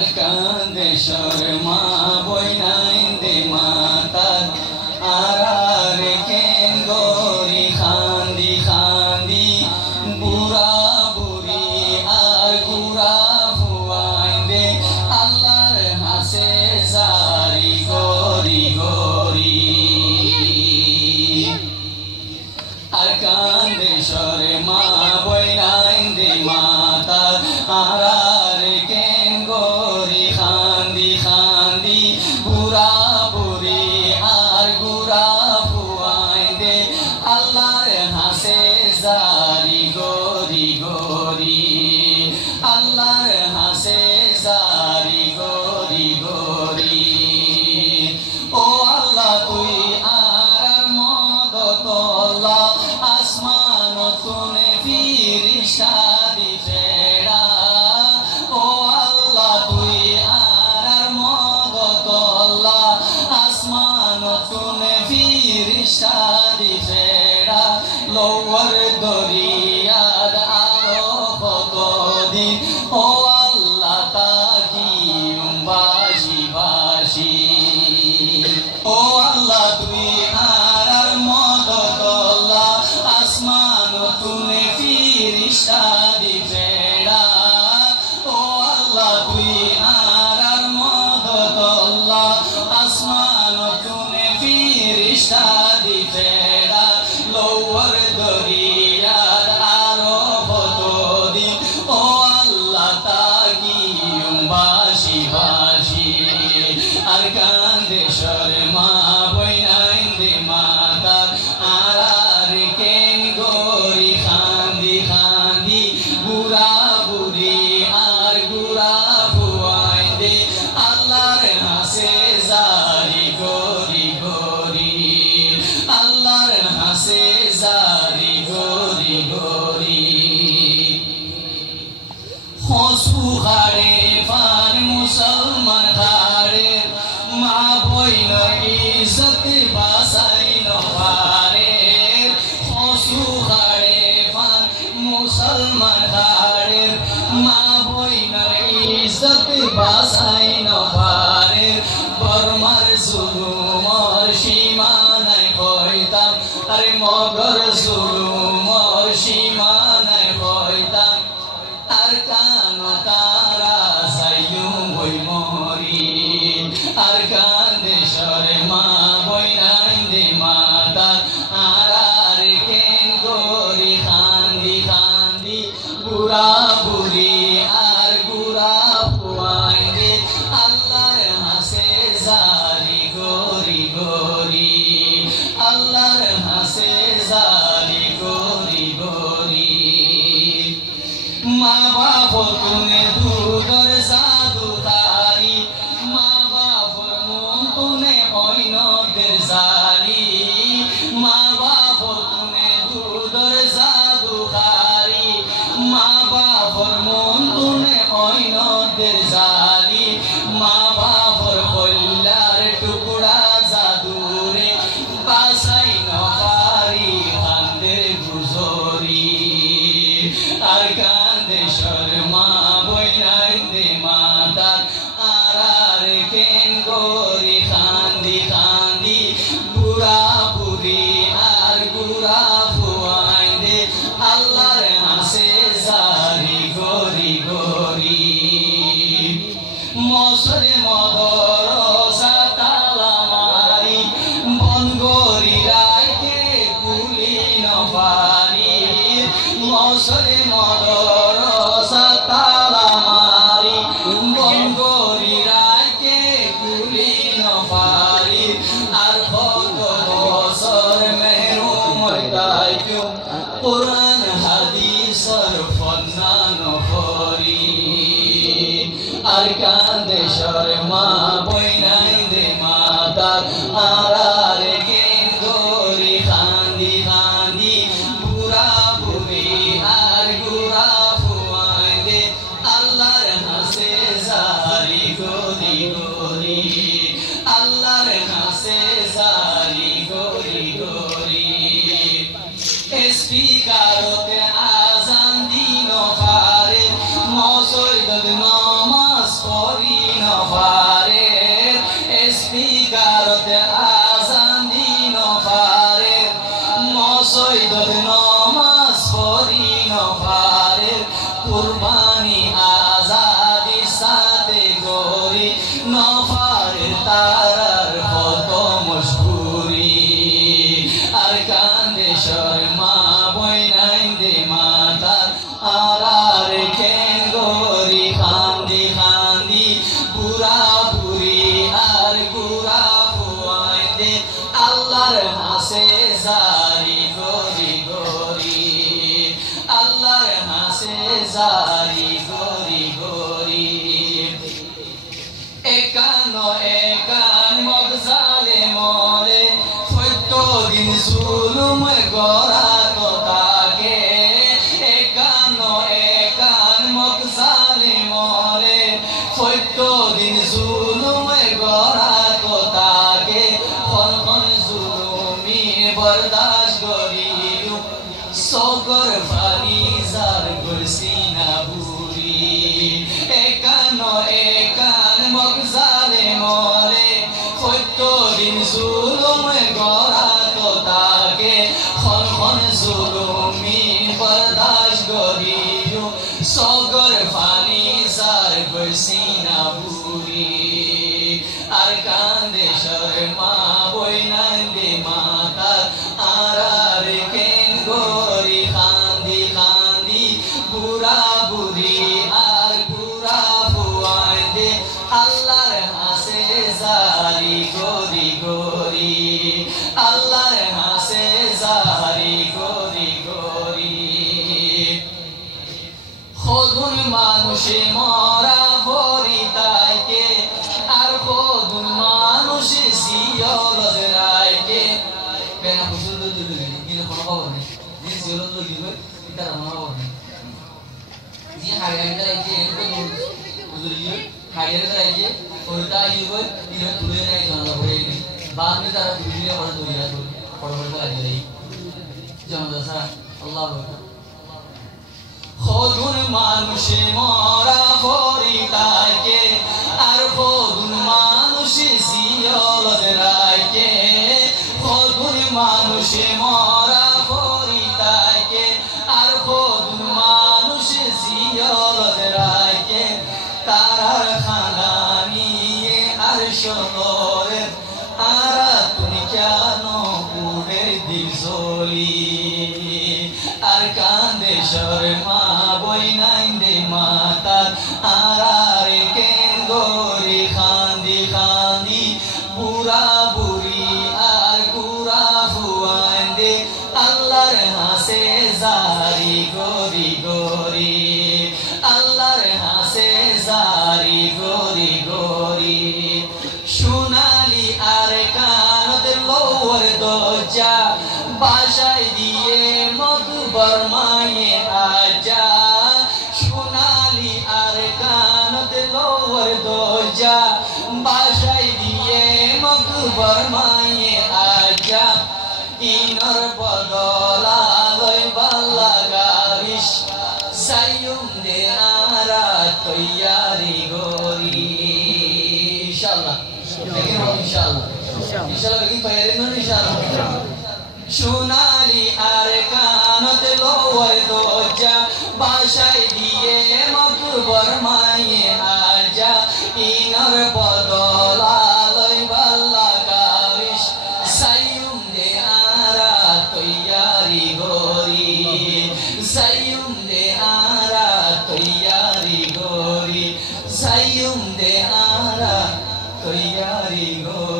আর কান্দে শর্মা বইনাইন্দে মাতার আর কেন গরি খান্দি খান্দি বুড়া বুড়ি আর গুড়া ফুয়াইন্দে আল্লাহর হাসে জারি গরি গরি আর কান্দে শর্মা বইনাইন্দে মাতার আর কেন গরি খান্দি খান্দি বুড়া বুড়ি আর গুড়া ফুয়াইন্দে আল্লাহর হাসে জারি গরি গরি আল্লাহর হাসে জারি গরি গরি ও আল্লাহ তুই আর মদত আল্লাহ আসমান তুনে ফিরিস্তা দিছে ও আল্লাহ তুই আর মদত আল্লাহ আসমান তুনে ফিরিস্তা দিছে লওয়ার দরিয়ার আরো কতদিন ও আল্লাহ তাকিম বাসি বাসি ও আল্লাহ তুই আর মদত আল্লাহ আসমান তুনে ফিরিস্তা দিছে ও আল্লাহ তুই আর মদত আল্লাহ আসমান তুনে ফিরিস্তা দিছে লওয়ার দরিয়ার আরো কতদিন ও আল্লাহ তাকিম বাসি বাসি আর কান্দে শর্মা বইনাইন্দে মাতার আর কেন গরি খান্দি খান্দি বুড়া বুড়ি আর গুড়া ফুয়াইন্দে আল্লাহর হাসে জারি গরি গরি আল্লাহর হাসে জারি গরি গরি হসু খাড়ে ফান মুসলমান খাড়ে মা বইন ইজ্জত বাসাই নপারে হসু খাড়ে ফান মুসলমান খাড়ে মা বইন ইজ্জত বাসাই নপারে বর্মার জুলুমর সীমা নাই কইতাম আরে মগর জুলুমর সীমা নাই কইতাম আর কান তারা সাইয়ুম বই মরি আর কান্দে শর্মা বইনাইন্দে মাতার আর কেন গরি খান্দি খান্দি বুড়া বুড়ি আর গুড়া ফুয়াইন্দে আল্লাহর হাসে জারি গরি গরি আল্লাহর হাসে জারি গরি গরি মা বাপ তুনে দুধর জাদু তারি মা বাপর মন তুনে অইনদের জারি মা বাপ তুনে দুধর জাদু তারি মা বাপর মন তুনে অইনদের জারি মা বাপর কল্যার টুকরা জাদুরে বাসাই নপারি কান্দের গুজরি আর কান্দে শর্মা বইনাইন্দে মাতার আর কেন গরি খান্দি খান্দি বুড়া বুড়ি আর গুড়া ফুয়াইন্দে আল্লাহর হাসে জারি গরি গরি মসরে মদর সাতালা মারি বন গরি রাইতে কুলি নপারি মসরে মদর সাতালা মারি বন গরি রাইতে কুলি নপারি আর কত বছর মেরু ময়দাই কোরআন হাদিসর ফন্না নফরি আর কান্দে শর্মা বইনাইন্দে মাতার আর কেন গরি খান্দি খান্দি বুড়া বুড়ি আর গুড়া ফুয়াইন্দে আল্লাহর হাসে জারি গরি গরি আল্লাহর হাসে জারি গরি গরি স্পিকারতে আজান দিন পারে মসজিদ নামাজ পড়ি দিন জুলুমে গড়া কথাকে খন খন জুলুমি বরদাস্ত করিও সগর ফানি জার করছি না বুড়ি একান মগ জালেমরে সত্য দিন জুলুমে গড়া কথাকে খন খন জুলুমি বরদাস্ত করিও সগর ফানি জার করছি না বুড়ি আর কান্দে শর্মা বইনান্দে মাতার আরার কেন গরি কান্দি কান্দি বুড়া বুড়ি আর বুড়া ফুয়াইদে আল্লাহর হাসে জারি গরি গরি আল্লাহর হাসে জারি গরি গরি খোদুন মানুষে মরা ভরি তাইকে আর খোদুন মানুষে সিয়ল রাইকে কেনা খুশুল দুলু কিন্তু কোনো খবর নেই যে সিয়ল দুলু এটা কোনো খবর নেই যে হারিয়াটা যে এনকে বুঝুলিও হারিয়াটা যে ওটা ইউব ইনে তুলে নাই জানা পড়ে নেই বাদ তারা দুলিয়ে পড়া দুলিয়া পড়া পড়া লাগে জানা সারা আল্লাহু আকবার খোদুন মানুষে মরা ভরি তাইকে আর খোদুন মানুষে সিয়ল রাইকে খোদুন মানুষে মরা ভরি তাইকে আর খোদুন মানুষে সিয়ল রাইকে তারার খানানিয়ে আর শোনরে আর তুমি কেন উড়ে দিল জলি আর কান্দে শর্মা বইনাইন্দে মাতার আরার কেন গরি খান্দি খান্দি বুড়া বুড়ি আর গুড়া ফুয়াইন্দে আল্লাহর হাসে জারি গরি গরি আল্লাহর হাসে জারি গরি গরি সোনালি আর কানতে লোয়ার দরজা বাসায় দিয়ে মধুবর মায়ে আজা সোনালি আর কানতে লোয়ার দরজা বাসায় দিয়ে মধুবর মায়ে আজা ইনর বদলা লই বাল্লা গারিস সাইয়ুম দে আরা তৈয়ারি গরি ইনশাআল্লাহ দেখেন ইনশাআল্লাহ ইনশাআল্লাহ কি পাইলেন না ইনশাআল্লাহ সোনালি আর কানতে লোয়ার দরজা বাসায় দিয়ে মধুবর মায়ে আজা ইনর বদলা লই বাল্লা গারিস সাইয়ুম দে আরা তৈয়ারি গরি সাইয়ুম দে আরা তৈয়ারি গরি সাইয়ুম দে আরা তৈয়ারি গরি